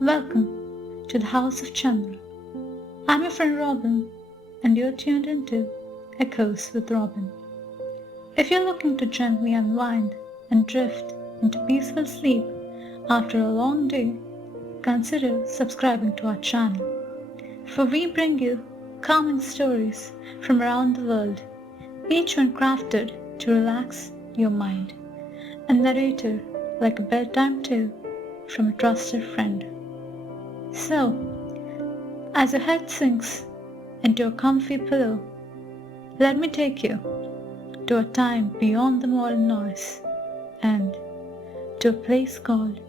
Welcome to the House of Chandra. I'm your friend Robyn, and you're tuned into Echoes with Robyn. If you're looking to gently unwind and drift into peaceful sleep after a long day, consider subscribing to our channel, for we bring you calming stories from around the world, each one crafted to relax your mind, and narrated like a bedtime tale from a trusted friend. So, as your head sinks into a comfy pillow, let me take you to a time beyond the modern noise and to a place called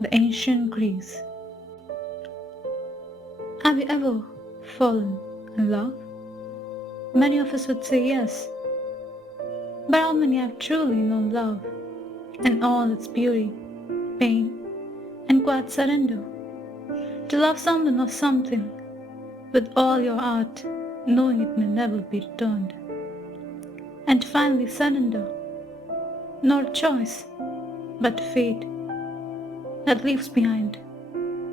the ancient Greece. Have you ever fallen in love? Many of us would say yes, but how many have truly known love in all its beauty, pain, and quiet surrender? To love someone or something with all your heart, knowing it may never be returned, and to finally surrender, not a choice, but fate that leaves behind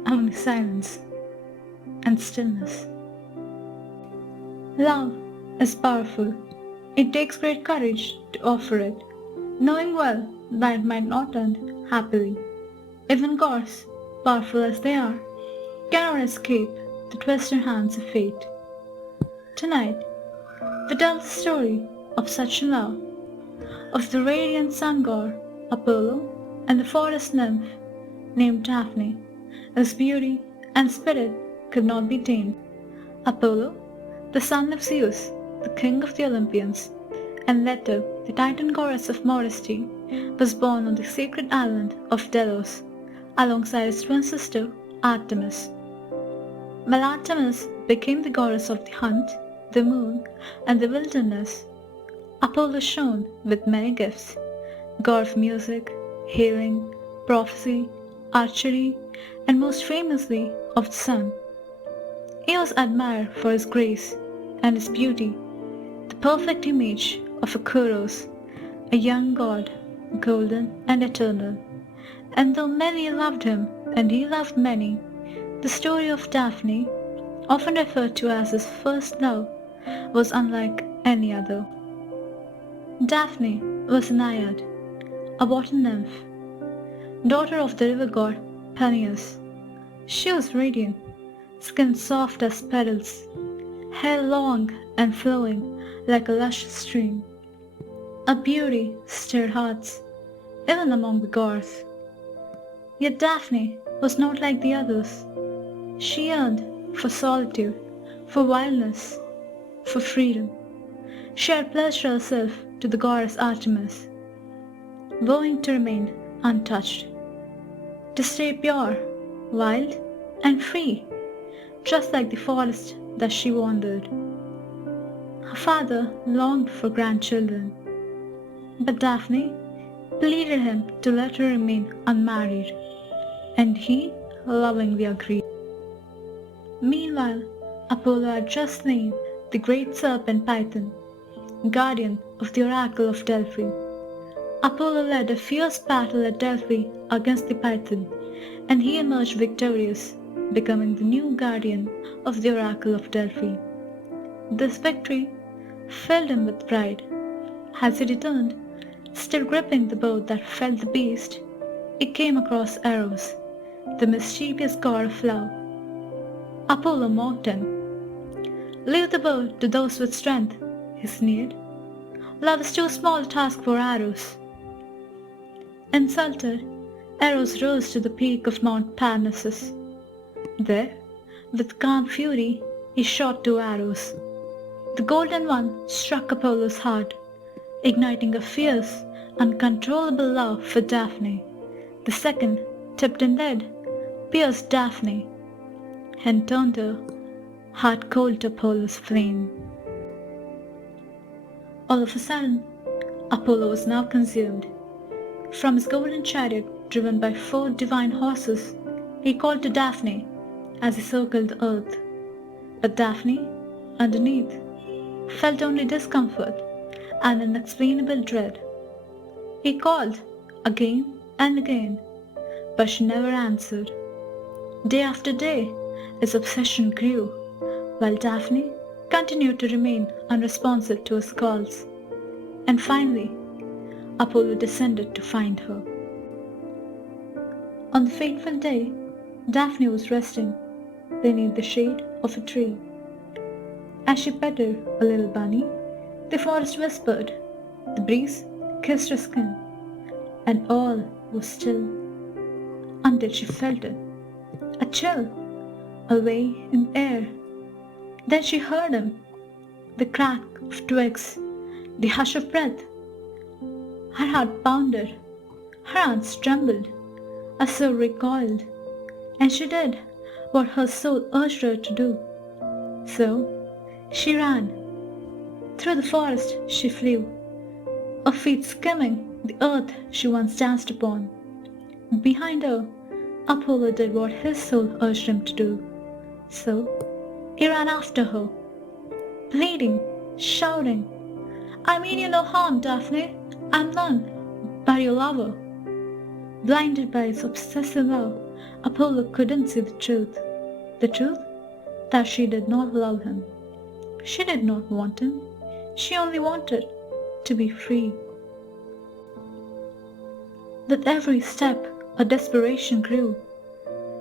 only silence and stillness. Love is powerful. It takes great courage to offer it, knowing well that it might not end happily. Even gods, powerful as they are, cannot escape the twisted hands of fate. Tonight, we tell the story of such a love, of the radiant sun god Apollo and the forest nymph named Daphne, whose beauty and spirit could not be tamed. Apollo, the son of Zeus, the king of the Olympians, and Leto, the Titan goddess of modesty, was born on the sacred island of Delos, alongside his twin sister Artemis. While Artemis became the goddess of the hunt, the moon, and the wilderness, Apollo shone with many gifts: god of music, healing, prophecy, archery, and most famously of the sun. He was admired for his grace and his beauty, the perfect image of a Kuros, a young god, golden and eternal. And though many loved him and he loved many, the story of Daphne, often referred to as his first love, was unlike any other. Daphne was a naiad, a water nymph, daughter of the river god Peneus. She was radiant, skin soft as petals, hair long and flowing like a lush stream. Her beauty stirred hearts, even among the gods. Yet Daphne was not like the others. She yearned for solitude, for wildness, for freedom. She had pledged herself to the goddess Artemis, vowing to remain untouched, to stay pure, wild, and free, just like the forest that she wandered. Her father longed for grandchildren, but Daphne pleaded him to let her remain unmarried, and he lovingly agreed. Meanwhile, Apollo had just slain the great serpent Python, guardian of the oracle of Delphi. Apollo led a fierce battle at Delphi against the Python, and he emerged victorious, becoming the new guardian of the oracle of Delphi. This victory filled him with pride. As he returned, still gripping the bow that felled the beast, he came across Eros, the mischievous god of love. Apollo mocked him. "Leave the bow to those with strength," he sneered. "Love is too small a task for arrows." Insulted, Eros rose to the peak of Mount Parnassus. There, with calm fury, he shot 2 arrows. The golden one struck Apollo's heart, igniting a fierce, uncontrollable love for Daphne. The second, tipped in lead, pierced Daphne and turned her heart cold to Apollo's flame. All of a sudden, Apollo was now consumed. From his golden chariot, driven by 4 divine horses, he called to Daphne as he circled the earth. But Daphne, underneath, felt only discomfort and inexplainable dread. He called again and again, but she never answered. Day after day, his obsession grew, while Daphne continued to remain unresponsive to his calls. And finally, Apollo descended to find her. On the fateful day, Daphne was resting beneath the shade of a tree. As she petted a little bunny, the forest whispered, the breeze kissed her skin, and all was still until she felt it, a chill, away in the air. Then she heard him, the crack of twigs, the hush of breath. Her heart pounded, her hands trembled, her soul recoiled, and she did what her soul urged her to do. So she ran. Through the forest she flew, her feet skimming the earth she once danced upon. Behind her, Apollo did what his soul urged him to do. So he ran after her, pleading, shouting, I mean you no harm, Daphne. I'm none but your lover. Blinded by his obsessive love, Apollo couldn't see the truth. The truth that she did not love him. She did not want him. She only wanted to be free. With every step, her desperation grew.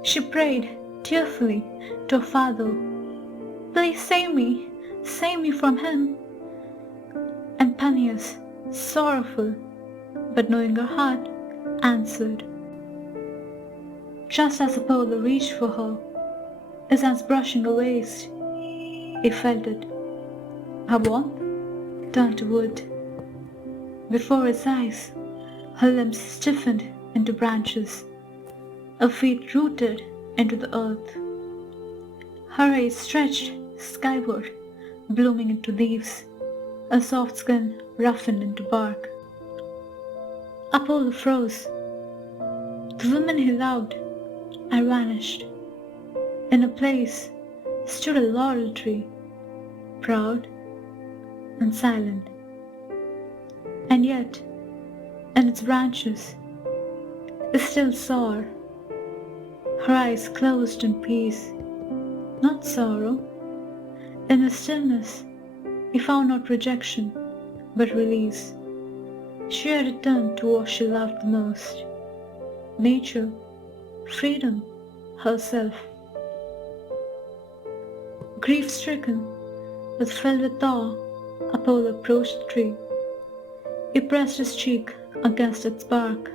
She prayed tearfully to her father, please save me from him. And Peneus, sorrowful, but knowing her heart, answered. Just as Apollo reached for her, his hands brushing her waist, he felt it. Her warmth turned to wood. Before his eyes, her limbs stiffened into branches, her feet rooted into the earth. Her eyes stretched skyward, blooming into leaves, her soft skin roughened into bark. Apollo froze. The woman he loved had vanished. In a place stood a laurel tree, proud and silent. And yet, in its branches, he still saw her. Her eyes closed in peace, not sorrow. In the stillness, he found not rejection, but release. She had returned to what she loved the most, nature, freedom, herself. Grief-stricken, but filled with awe, Apollo approached the tree. He pressed his cheek against its bark.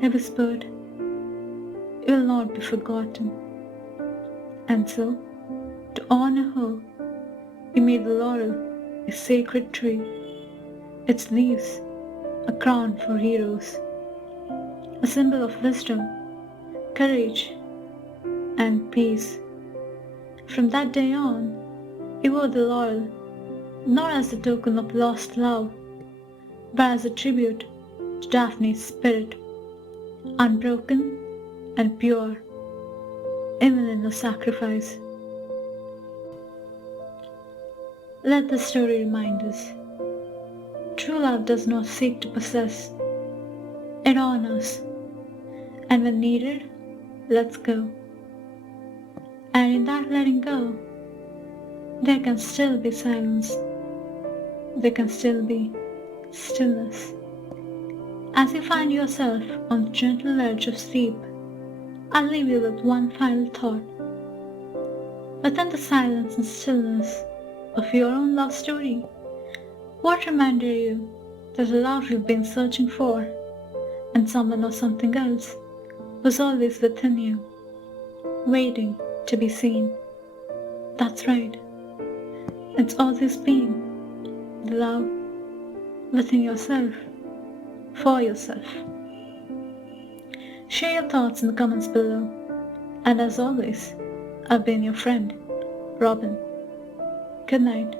He whispered, "You will not be forgotten." And so, to honor her, he made the laurel a sacred tree, its leaves a crown for heroes, a symbol of wisdom, courage, and peace. From that day on, he wore the laurel not as a token of lost love, but as a tribute to Daphne's spirit, unbroken and pure, even in her sacrifice. Let this story remind us, true love does not seek to possess, it honors, and when needed, lets go. And in that letting go, there can still be silence, there can still be stillness. As you find yourself on the gentle edge of sleep, I'll leave you with one final thought. Within the silence and stillness of your own love story, what reminded you that the love you've been searching for, and someone or something else, was always within you, waiting to be seen? That's right. It's always been the love within yourself, for yourself. Share your thoughts in the comments below. And as always, I've been your friend, Robyn. Good night.